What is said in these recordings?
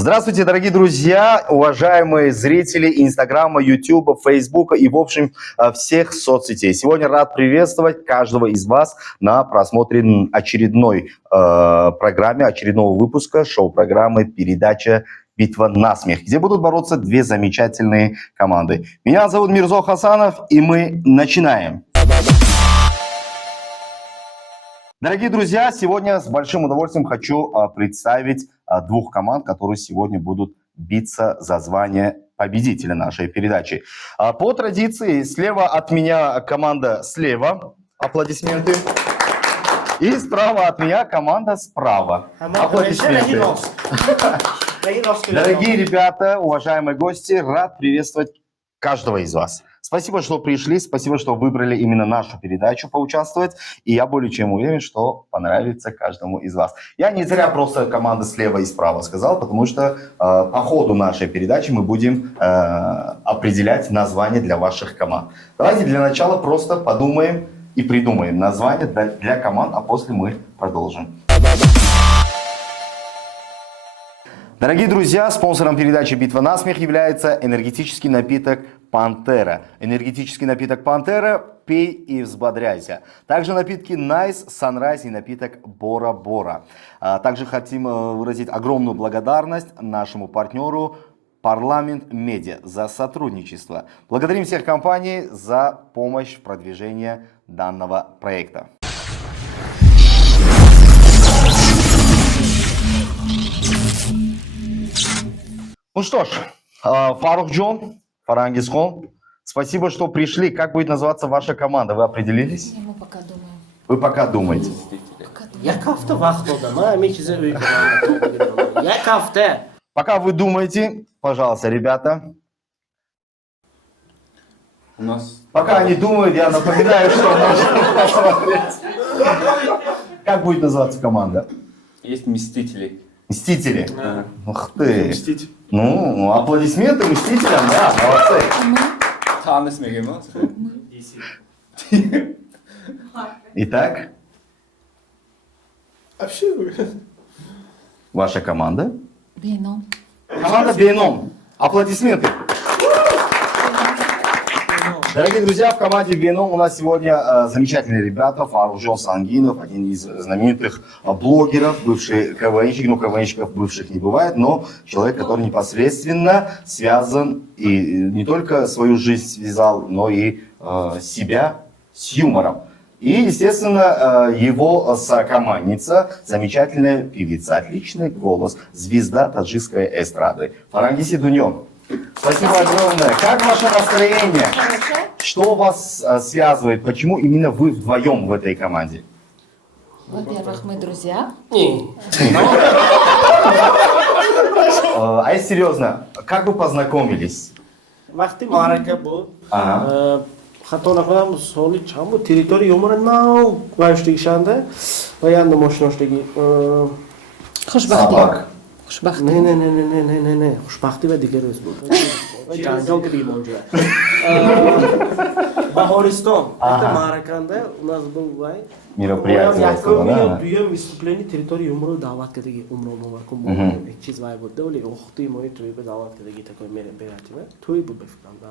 Здравствуйте, дорогие друзья, уважаемые зрители Инстаграма, Ютуба, Фейсбука и, в общем, всех соцсетей. Сегодня рад приветствовать каждого из вас на просмотре очередной программе, очередного выпуска шоу-программы «Передача «Битва насмех», где будут бороться две замечательные команды. Меня зовут Мирзо Хасанов, и мы начинаем. Дорогие друзья, сегодня с большим удовольствием хочу представить двух команд, которые сегодня будут биться за звание победителя нашей передачи. По традиции, слева от меня команда слева. Аплодисменты. И справа от меня команда справа. Аплодисменты. Дорогие ребята, уважаемые гости, рад приветствовать каждого из вас. Спасибо, что пришли, спасибо, что выбрали именно нашу передачу поучаствовать, и я более чем уверен, что понравится каждому из вас. Я не зря просто команды слева и справа сказал, потому что по ходу нашей передачи мы будем определять название для ваших команд. Давайте для начала просто подумаем и придумаем название для команд, а после мы продолжим. Дорогие друзья, спонсором передачи «Битва насмех» является энергетический напиток «Пантера». Энергетический напиток «Пантера» – пей и взбодряйся. Также напитки «Найс», «Санрайз» и напиток «Бора-Бора». Также хотим выразить огромную благодарность нашему партнеру «Парламент Медиа» за сотрудничество. Благодарим всех компаний за помощь в продвижении данного проекта. Ну что ж, Фарухджон, Фарангисхон, спасибо, что пришли. Как будет называться ваша команда? Вы определились? Мы пока думаем. Вы пока думаете. Пока вы думаете, пожалуйста, ребята. Пока они думают, я напоминаю, что можно посмотреть. Как будет называться команда? Есть Мстители. Мстители? Да. Ух ты. Мститель. Ну, аплодисменты Мстителям, да, молодцы. Итак, ваша команда? Веном. Команда Веном. Аплодисменты. Дорогие друзья, в команде Веном у нас сегодня замечательные ребята. Фарухджон Сангинов, один из знаменитых блогеров, бывший КВНщик. Ну, КВНщиков бывших не бывает, но человек, который непосредственно связан и не только свою жизнь связал, но и себя с юмором. И, естественно, его сокомандница, замечательная певица, отличный голос, звезда таджикской эстрады. Фарангиси Дуньон. Спасибо огромное. Как ваше настроение? Хорошо. Что вас связывает? Почему именно вы вдвоем в этой команде? Во-первых, мы друзья. А если серьезно, как вы познакомились? وقتی معرکه بود Ага. خطا نکنم سالی چند بود تریتوری عمر نو گوشتی شنده و یه ماشناشتگی خوشبختی. Собак. خوشبختی. نه خوشبختی و دیگه روز بود جنجال که دیگه موجوده بهارستان وقتی معرکنده у нас был вай Мероприятие у вас было, якоми да? дуем выступление территории умру дават кадеги умру мумаркум एक चीज вай بود ولی اختی موی توی به дават кадеги такой мероприятие توی بود بفکرم да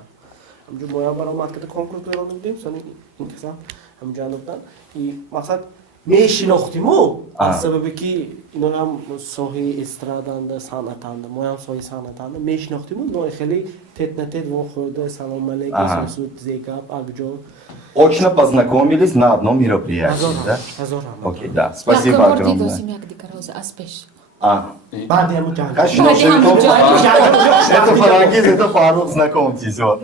همجور باید برام که کنکورس دارم بودیم سانی این کسا همجور اندوختن این مقصد میشناختیمو از سببی که اینا هم ساحه استرادنده صنعتنده ما هم ساحه صنعتنده میشناختیمو نوع خیلی تت نتت و خورده سلام علیکم سود زیگاب آبجو Очно познакомились на одном мероприятии, да? هزار Окей, да. Спасибо огромное. بعد همون جنگ Конечно, это Фарангиз, это Фарух, знакомьтесь. Вот.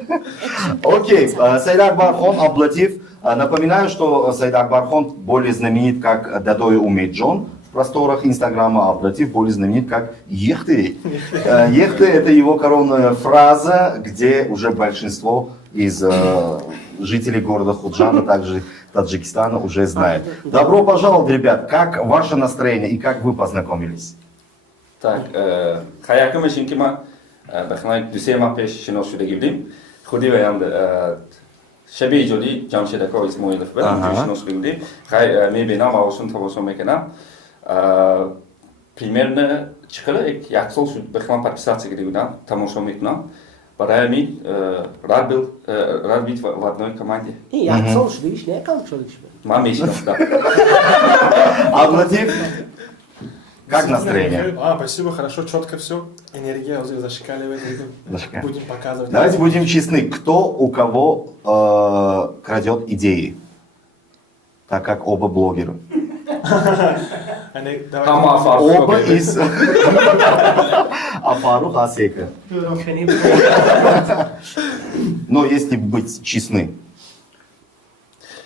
Окей, Сайдар Бархон, Аблатив. Напоминаю, что Сайдар Бархон более знаменит как Дадой Умейджон в просторах Инстаграма, а Аблатив более знаменит как Ехты. Ехты — это его коронная фраза, где уже большинство из жителей города Худжана, также Таджикистана, уже знает. Добро пожаловать, ребят. Как ваше настроение и как вы познакомились? Так, хаякымышин ки ма бахнай 2 мах пеш шинос шудагӣ будем. Худи ваянд шаби иҷоди ҷамшид ака исмоилов буд. Шинос шуда будем. Хай мебинам ва ошун тавосо мекунам. примерно çıkarak yaksol şu beklan подписаться гривна, тамошо мекна. Барая ми рад быть в одной команде. Яқсол шудиш, не қалып шудиш. Мам мечтам, да. А Владимир, как настроение? Спасибо, хорошо, четко все. Энергия уже зашкаливает. Зашкаливает. Будем показывать. Давайте будем честны, кто у кого крадет идеи, так как оба блогеры. Ama Faruk Оба Göbekli. из... А Фарух, а Сейка. Но если быть честны.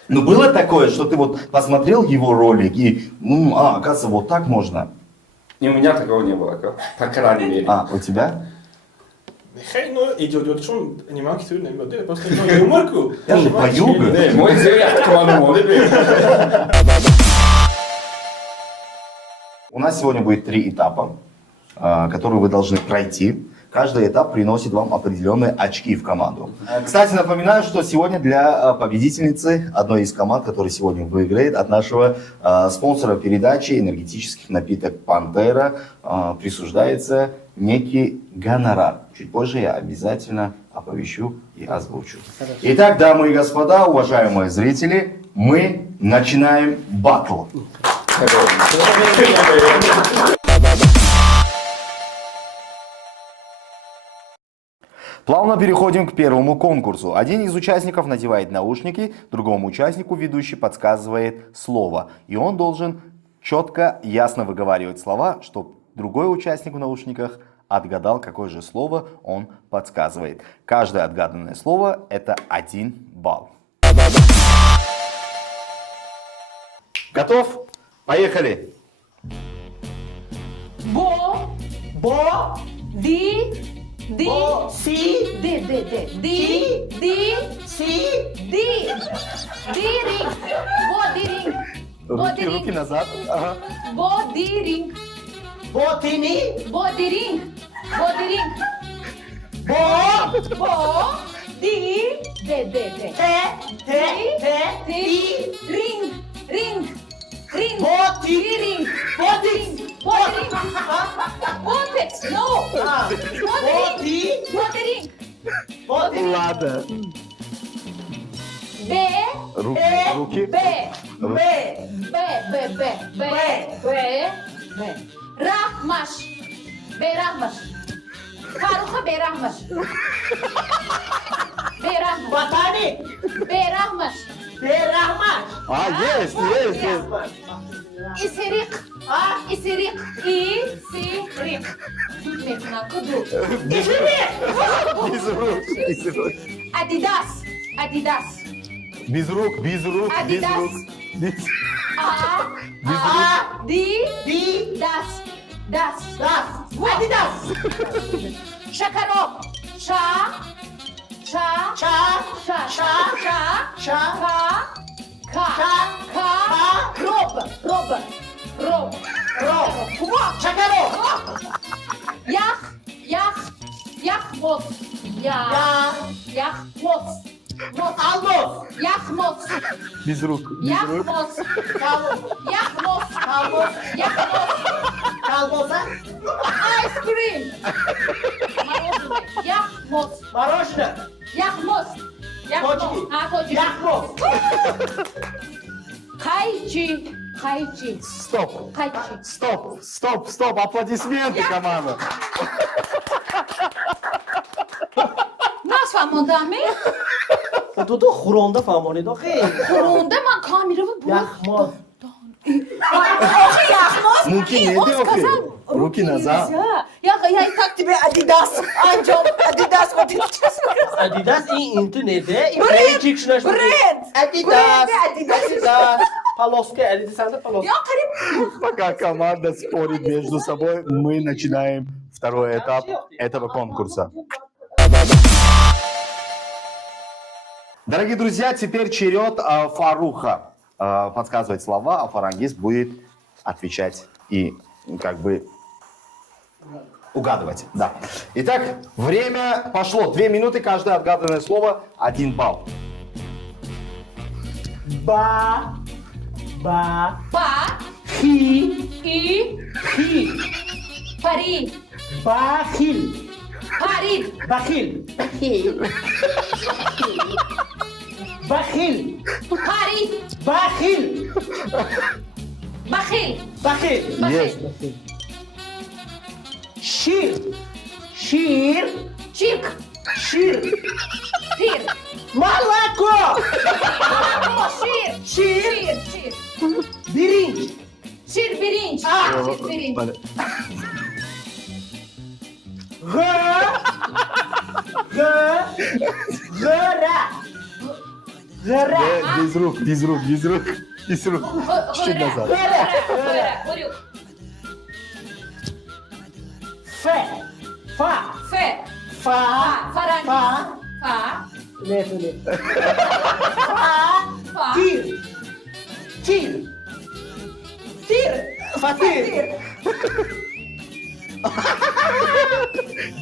Ну, было такое, что ты вот посмотрел его ролик и, оказывается, вот так можно. И у меня такого не было, по крайней мере. А, у тебя? Хей, ну, идет, что он анималки тюрь не будет, просто юморку. Я же пою, Ne, moj zevjak komando molim. У нас сегодня будет 3 этапа, которые вы должны пройти. Каждый этап приносит вам определенные очки в команду. Кстати, напоминаю, что сегодня для победительницы одной из команд, которая сегодня выиграет, от нашего спонсора передачи энергетических напиток «Пантера» присуждается некий гонорар. Чуть позже я обязательно оповещу и озвучу. Итак, дамы и господа, уважаемые зрители, мы начинаем батл. Плавно переходим к первому конкурсу. Один из участников надевает наушники, другому участнику ведущий подсказывает слово. И он должен четко, ясно выговаривать слова, чтобы другой участник в наушниках отгадал, какое же слово он подсказывает. Каждое отгаданное слово – это 1 балл. Готов? Поехали! Бо, ди, си, ринг. Руки назад. Ага. Боди ринг. Бо, ди, ринг. Ботекс, no. Ладно. Руки. Рахмаш. Фаруха Берахмаш. Есть. Исерик. Мекна куду. Без рук. Адидас. Без рук. Адидас. Дас. Адидас. Шакарок. Роб. Шакарок. Яхмос. Яхмос. Без рук. Яхмос. Айскрим. Мороженое. Яхмос. Хайчи. Стоп. Аплодисменты, команда. Нас фамондами? تو خورونده فهمانی دو خیلی خورونده من کامیره بود یخماز Муки не делай. Руки назад. Я и так тебе Adidas, Анджел, Adidas, вот это честно. Adidas این اینترنته این پیچیک شنش Бренд! Adidas Adidas. Adidas Полоски Adidas полоски Я Карим. Пока команда спорит между собой, мы начинаем второй этап этого конкурса. Дорогие друзья, теперь черед Фаруха подсказывать слова, а Фарангиз будет отвечать и как бы угадывать. Да. Итак, время пошло. 2 минуты, каждое отгаданное слово 1 балл. با Ба, Хи. И. Хи. Пари. Бахил. Пари. Бахил. Бахил. Бахил. Пари. Бахил. Бахил. Бахил. Бахил. Шир. Шир. Чирк. Шир. Тир. Молоко. Шир. Шир. Шир. Биринч. Шир биринч. А. Шир биринч. Г. Г. Гора. Гора. Без рук, без рук, без рук. Без рук. Чуть назад. Гора. Горюк. Фе. Фа. Фе. Фа. Фаранги. Фа. Фа. Нет, нет. Фа. Фа. Тир. Тир. Тир. Фатир.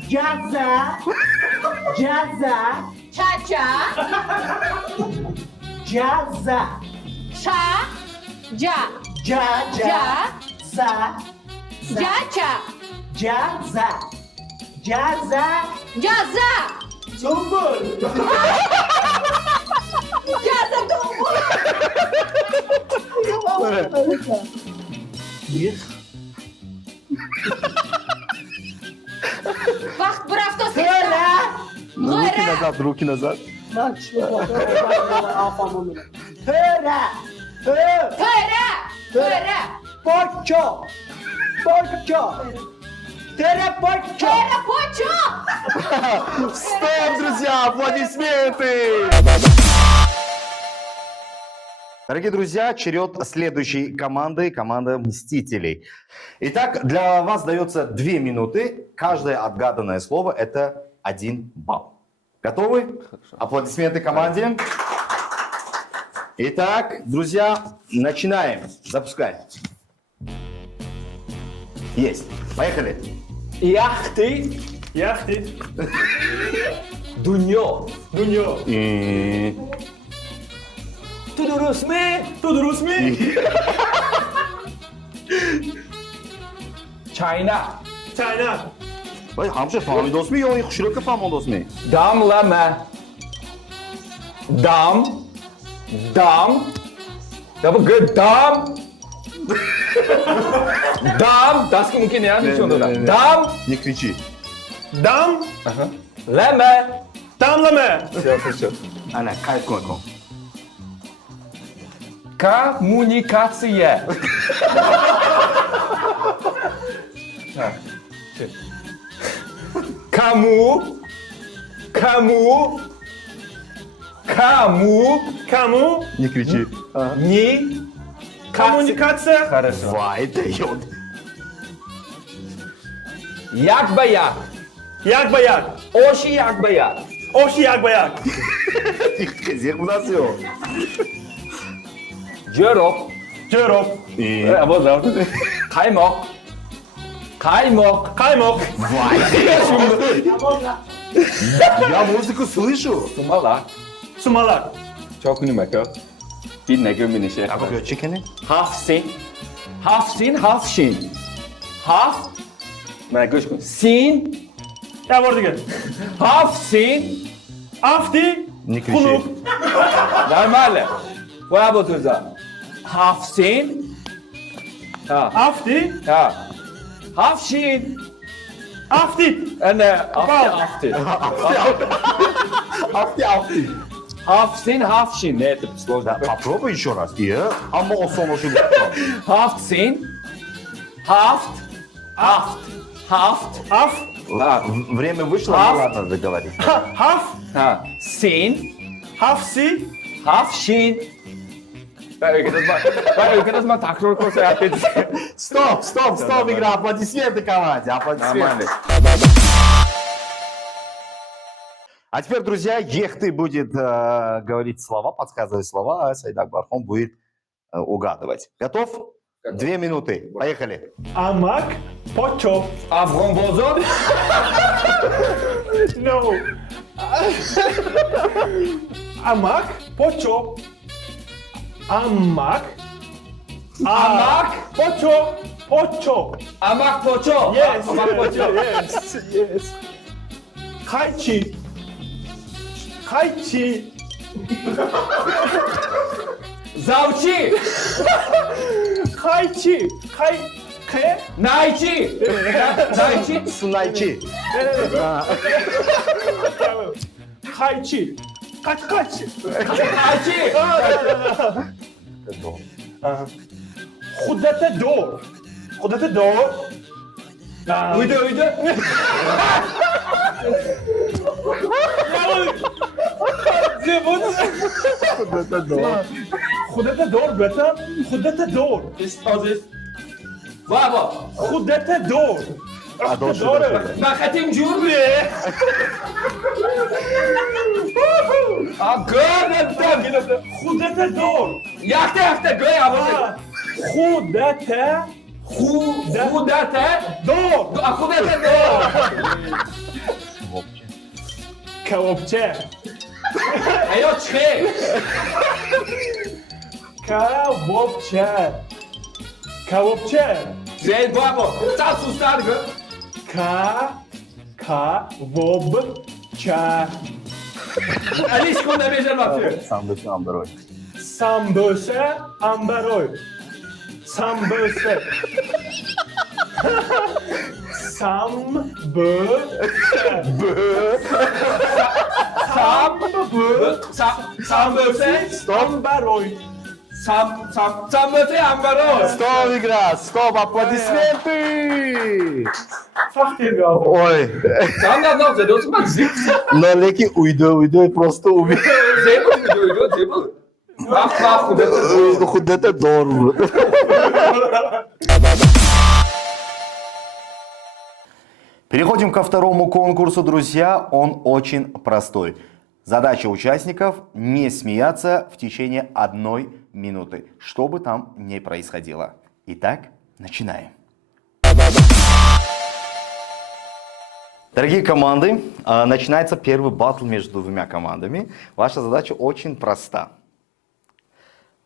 Джаза. Джаза. Ча-ча. Джаза. Ша. Джа. Джа. Джа. За. Джа-ча. Джаза. Джаза. Джаза. Зумбул. Джаза думбул. Их. Вахт bir hafta Töre. Руки назад, руки назад. Bak şu afamı. Töre. Töre. Töre. Töre. Poço. Poço. Töre poço. Töre poço. Стоп, друзья, аплодисменты! Дорогие друзья, черед следующей команды, команда Мстителей. Итак, для вас дается 2 минуты. Каждое отгаданное слово – это 1 балл. Готовы? Аплодисменты команде. Итак, друзья, начинаем. Запускаем. Есть. Поехали. Яхты. Яхты. Дуньо. Дуньо. И... Тудурусми. Тудурусми. Чайна. Чайна. Ой, hamşe famidos mu yoksa kuşlukta famidos mu? Damlama. Dam. Dam. Double good. Dam. Dam. Das mungkin ya. Hiç onda da. Dam. Не кричи. Dam. Lama. Damlama. Все. Ana, kayıt koy. Коммуникация. Кому? Кому? Кому? Kamu. Не кричи. Не? Коммуникация. Хорошо. Vay dayot. Як-баяк. Yak-bayak. Оши як-баяк. Oşi yak-bayak. Язык у нас все. Жорок. Cörop. И... Вот так. Каймок. Каймок. Kaymok. Vay. Я музыку слышу. Сумала. Sumalak. Çok ünlü kör. Bir ne gömün işe. А вы чеканы? Hafsin. Hafsin, hafşin. Haf. Ne göçkün. Sin. Ya orada gel. Hafsin. Afti. Не кричи. Kuluk. Нормально. Var bu tuza. Hafsin. Ha. Afti. Ha. Hafşin. Aftit. Ne? Afti. Афти. Hafsin, hafşin. Ne ettim? Да, попробуй еще раз. И... Ama o son hoşuma Hafsin. Haft. Haft. Haft. Af. Ha. Время вышло, Аф. ну ладно, договорить. Haf. Ha. Sin. Hafsi. Hafşin. Ben ülkede zaman takrar koysa yapayım. Стоп, игра, аплодисменты команде, аплодисменты. Нормально. А теперь, друзья, Ехты будет говорить слова, подсказывать слова, а Сайдак Бархон будет угадывать. Готов? 2 минуты. Поехали. Amak. Poço. Afronbozor. No. Amak. Poço. Amak. Amak. Pocho. Pocho. Amak pocho. Yes. Amak pocho. Yes. Yes. Kaichi. Kaichi. Zavchi. Kaichi. Kai. Ke. Naichi. Naichi. Сунайчи. Kaichi. Kachi. Naichi. Khudete dor. Khudete dor. Uydu uydu. Khudete dor beta. Khudete dor. Bravo. Khudete dor. Dore. Ben xatim jur bile. Gördüm. Khudete dor. Yakta göy abi. Khudete Kudete. dor. Kudete doğru. Kebapçe. Ayo çıkı. Kebapçe. Kebapçe. Zeyd bravo. Sağ sustar gö. Kebapçe. Ali şkunda becer bakıyor. Sandık Ambaroy. Samböse ambaroy. Samböse. Sam böse. Ambaroy. Sam böse ambaro. Стоп, игра, стоп, аплодисменты! Fakir bir adam. Ой, Sen de ne yapıyorsun? Bak zip. но леки уйду и просто убил. Zebul mu diyor? Zebul. Bak kudete. Худете дорву. Переходим ко второму конкурсу, друзья. Он очень простой. Задача участников – не смеяться в течение 1 минуты, что бы там ни происходило. Итак, начинаем. Дорогие команды, начинается первый баттл между двумя командами. Ваша задача очень проста.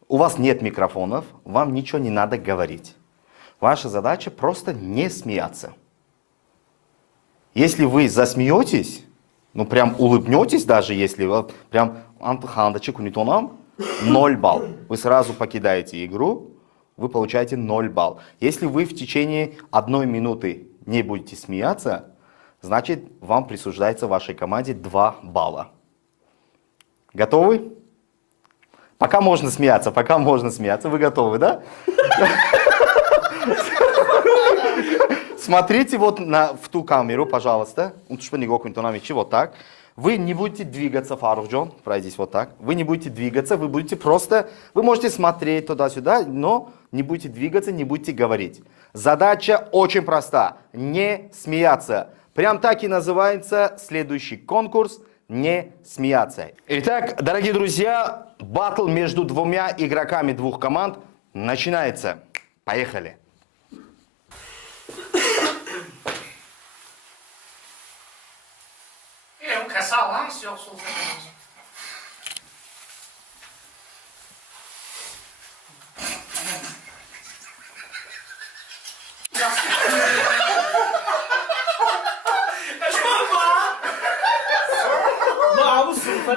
У вас нет микрофонов, вам ничего не надо говорить. Ваша задача просто не смеяться. Если вы засмеетесь, ну прям улыбнетесь даже, если вот прям антхандачик унитонам, 0 балл. Вы сразу покидаете игру, вы получаете 0 балл. Если вы в течение 1 минуты не будете смеяться, значит вам присуждается вашей команде 2 балла. Готовы? Пока можно смеяться, Вы готовы, да? Смотрите вот в ту камеру, пожалуйста. Вот так. Вы не будете двигаться, Фарухджон, пройдись вот так. Вы не будете двигаться, вы будете просто... Вы можете смотреть туда-сюда, но не будете двигаться, не будете говорить. Задача очень проста. Не смеяться. Прям так и называется следующий конкурс «Не смеяться». Итак, дорогие друзья, баттл между двумя игроками двух команд начинается. Поехали.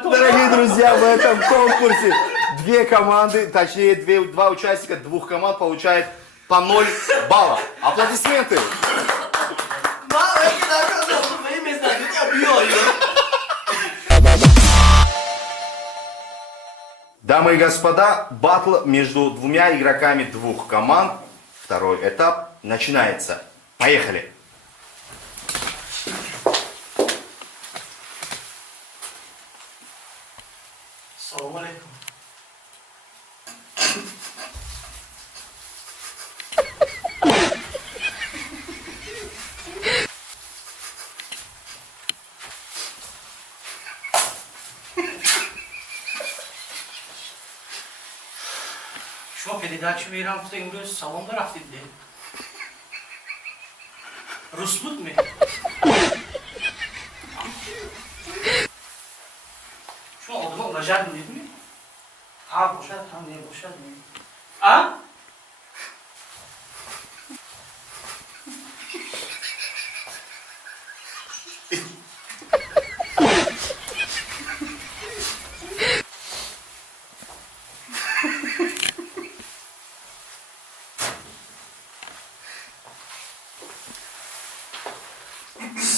Дорогие друзья, в этом конкурсе две команды, точнее два участника двух команд получают по 0 баллов. Аплодисменты! Дамы и господа, баттл между двумя игроками двух команд. Второй этап начинается. Поехали! Assalamu alaikum. شما передачу میرم تو امروز سالن رفتید دی روس بود می شما آدم اولجد میدید می؟ ها باشد هم نه باشد می؟ ها؟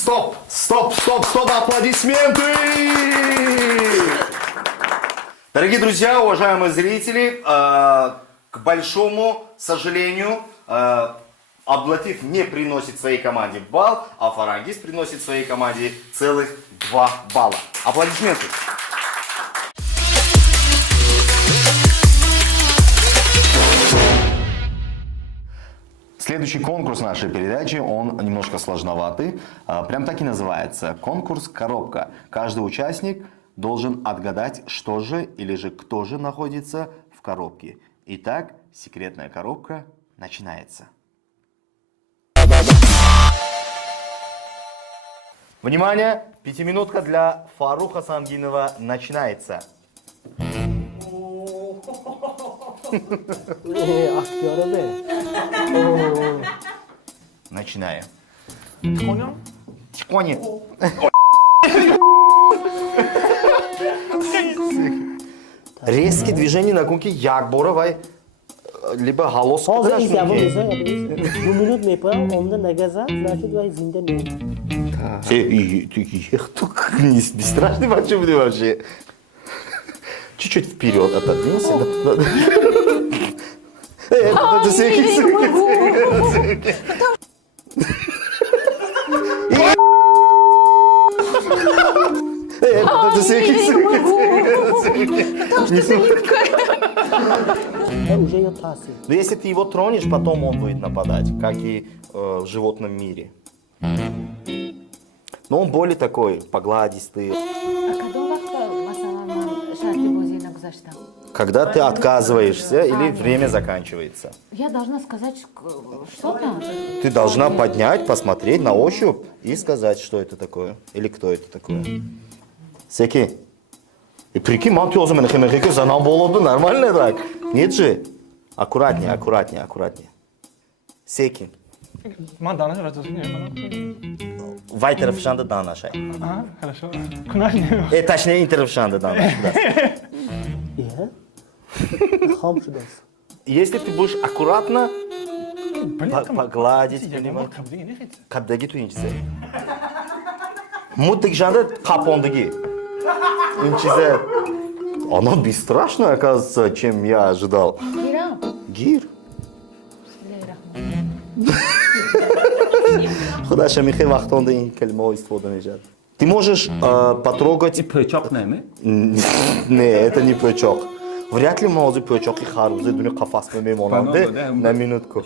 Стоп, аплодисменты! Дорогие друзья, уважаемые зрители, к большому сожалению, Абдулатиф не приносит своей команде балл, а Фарангиз приносит своей команде целых 2 балла. Аплодисменты! Следующий конкурс нашей передачи, он немножко сложноватый. Прям так и называется. Конкурс «Коробка». Каждый участник должен отгадать, что же или же кто же находится в коробке. Итак, секретная коробка начинается. Внимание! 5-минутка для Фаруха Сангинова начинается. Актера бе. Начинаем. Понял? Кони. Резкие движения на гонке як боровай, либо голос. Hozir esa bu minut mepam, onda nagaza, значит, вай зинда не. Ты не бесстрашный вообще? Чуть-чуть вперед отодвинься. Уже ее тасы. Но если ты его тронешь, потом он будет нападать, как и в животном мире. Но он более такой, погладистый. Когда ты отказываешься или время заканчивается. Я должна сказать, что там? Ты должна поднять, посмотреть на ощупь и сказать, что это такое. Или кто это такое. Секи. И прикинь, мам, ты оза мене за нам было нормально так. Нет же. Аккуратнее, аккуратнее, аккуратнее. Секи. Man danışa razı Вай тарafşanda danışay. Ага, хорошо. Кунаш не. Точнее, интерфшанда danışay. Я? Хам шудас. Если ты будешь аккуратно погладить, понимаешь? Кабдаги туинчизе. Муттыгжанда капондыги. Инчизе. Она бесстрашная, оказывается, чем я ожидал. Гира. Гир. Худаша михе вахтонда ин калимо истифода мешад. Ты можешь потрогать... Пычок не? Не, это не пычок. Вряд ли мозы пычок и харузы дуни кафас мемонанды на минутку.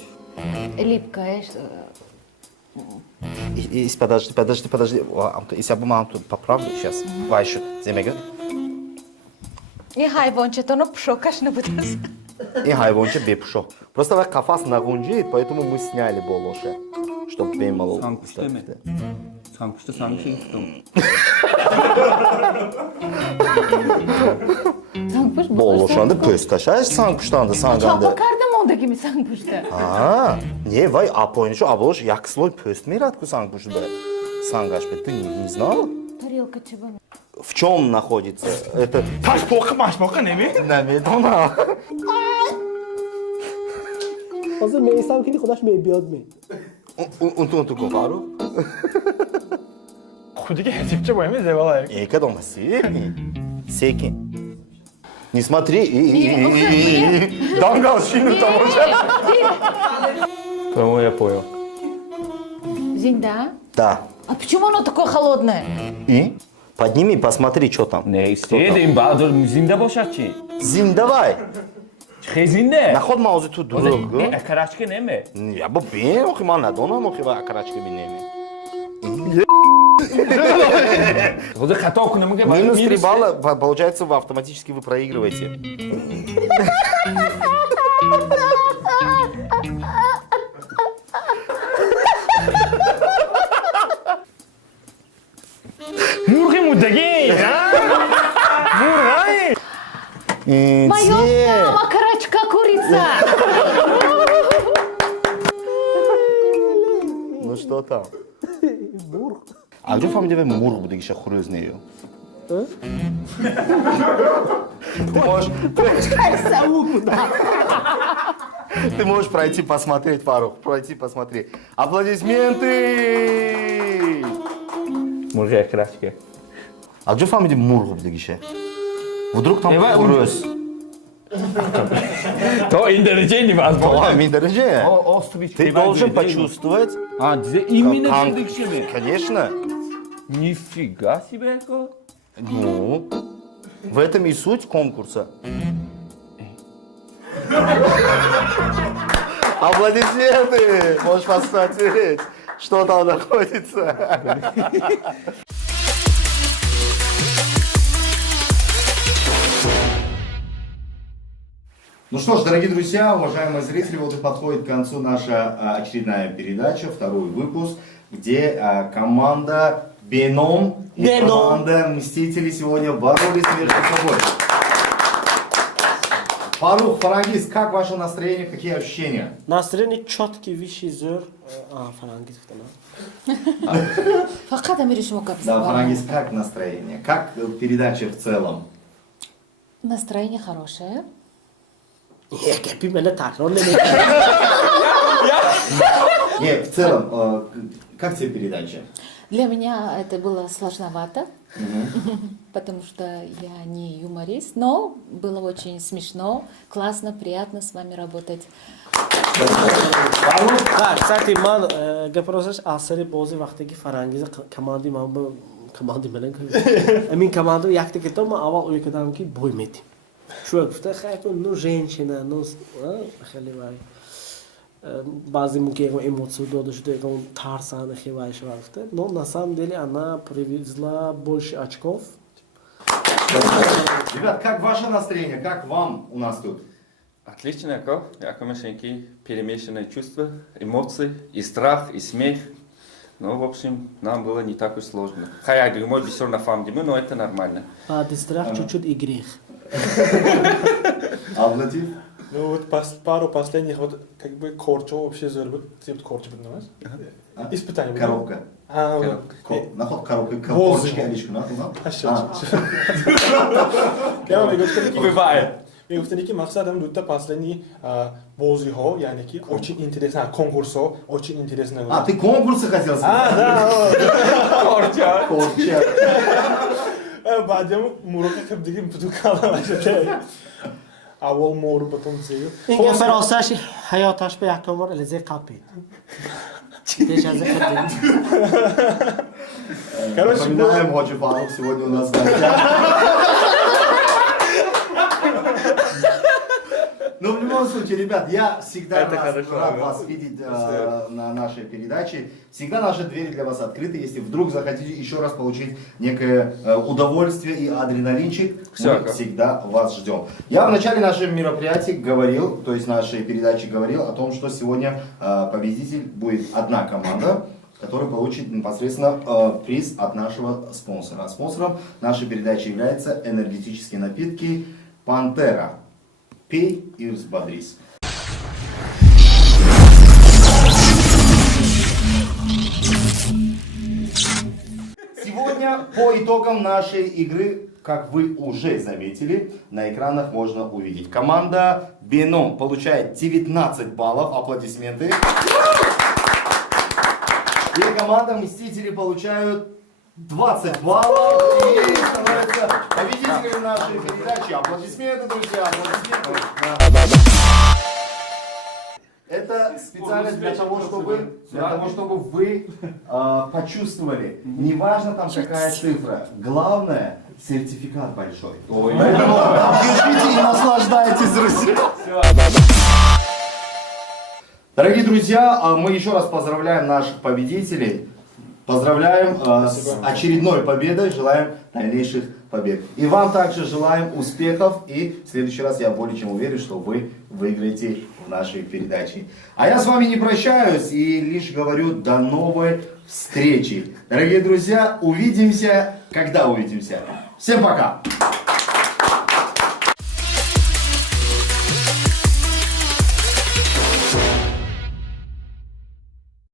Липкая. Подожди. Если я бы маму поправлю сейчас. Вайшу, земега. И хайвончето, но пшокаш не будет. И хайвонче бепшо. Просто вак кафас нагунжит, поэтому мы сняли болоше. Чтоб беймало. Сангушта сангшин tuttum. Sangpuş Болошанды пөс ташаш сангуштанды санганды. Çapakardım ondaki mi sangpuşta? Не, вай апойншу, аболош як слой пөст миратку сангушда. Сангашпе, ты не знала? Тарелка чаба. В чем находится? Это... Maşboka ne mi? На медона. Hozir meysam ki xudash mebiyod me. Унту говару. Худики хесипче боеме зевалай. Эка дома секи. Не смотри. Дангал шину там уже. По-моему, я понял. Зинда? Да. А почему оно такое холодное? И? Подними, посмотри, что там. Ne istedin Bahadır zinde boşaltçı. Зин, давай. Xezinde. Наход маузы тут друг. Ne karaçkı ne mi? Я бы бен, охиман, надона, охива, акарачка бинеми. Burada hata okunumu gibi. Минус 3 балла, получается, вы автоматически вы проигрываете. Мурги муддаги. Мургай. Моё макарачка курица! Ну что там? Мург. А где фамилия тебе Мург будет еще хрюзнею? Ты можешь пройти посмотреть, Фарух, пройти посмотреть. Аплодисменты! Мурга крашки. А где фамилия Мургов дегише? Вдруг там Эва, Урус? То индережение вас Миндерже. Ты должен почувствовать. А, именно Кон- дегише. Конечно. Нифига себе. Ну, в этом и суть конкурса. Аплодисменты! Можешь посмотреть, что там находится. Ну что ж, дорогие друзья, уважаемые зрители, вот и подходит к концу наша очередная передача, второй выпуск, где команда Беном и команда Мстители сегодня боролись между собой. Фарух, Фарангиз, как ваше настроение, какие ощущения? Настроение четкий, высший зор. Фарангиз, Фақат амириш мукаб. Да, Фарангиз, как настроение? Как передача в целом? Настроение хорошее. Кепи меня так, он не Нет, в целом, как тебе передача? Для меня это было сложновато, потому что я не юморист, но было очень смешно, классно, приятно с вами работать. кстати, ман гапросаш асари бози вақте ки Фарангиз команди ман ба команди менен амин команду якте ки то ман аввал ӯй кардам ки бой метим. Чӯ гуфта хайтон ну женщина ну хеле вай баъзе мумкин эмоция дода шуда ягон тарсан хевай шава гуфта но на самом деле она привезла больше очков. Ребят, как ваше настроение? Как вам у нас тут? Отлично, яко. Яко машинки, перемешанные чувства, эмоции, и страх, и смех. Ну, в общем, нам было не так уж сложно. Хая, мой бисер на фамдиму, но это нормально. А страх чуть-чуть и грех. А Владимир? Ну вот пару последних, вот как бы корчо вообще зарбит, типа корчо поднимаешь? Испытание. Коробка. Наход коробка, Воздух. корочки, Аличку, нахуй. А что? Я вам говорю, Бывает. Я говорю, что максатом дута последний бози хо, яни ки очень интересно, конкурсо, очень интересно. А, ты конкурсы хотел сказать? Да. Корча. Корча. Бадям мурока кабдигим путукала ваша. Авол мору потом зею. این که فراسش حیاتش به یک کمر لذه قپید دیش از خدمت Короче, Напоминаем, Ходжи Фарух сегодня у нас в гостях. Ну, в любом случае, ребят, я всегда рад вас видеть на нашей передаче. Всегда наши двери для вас открыты. Если вдруг захотите еще раз получить некое удовольствие и адреналинчик, мы всегда вас ждем. Я в начале нашего мероприятия говорил, то есть нашей передачи говорил о том, что сегодня победитель будет одна команда, который получит непосредственно приз от нашего спонсора. А спонсором нашей передачи являются энергетические напитки «Пантера». Пей и взбодрись. Сегодня по итогам нашей игры, как вы уже заметили, на экранах можно увидеть. Команда Беном получает 19 баллов. Аплодисменты. И команда Мстители получают 20 баллов и становятся победителями нашей передачи. Аплодисменты, друзья, аплодисменты. Это специально для того, чтобы вы почувствовали, неважно там какая цифра, главное сертификат большой. Поэтому держите и наслаждайтесь, друзья. Дорогие друзья, мы еще раз поздравляем наших победителей. Поздравляем с очередной победой, желаем дальнейших побед. И вам также желаем успехов, и в следующий раз я более чем уверен, что вы выиграете в нашей передаче. А я с вами не прощаюсь и лишь говорю до новой встречи. Дорогие друзья, увидимся, когда увидимся. Всем пока!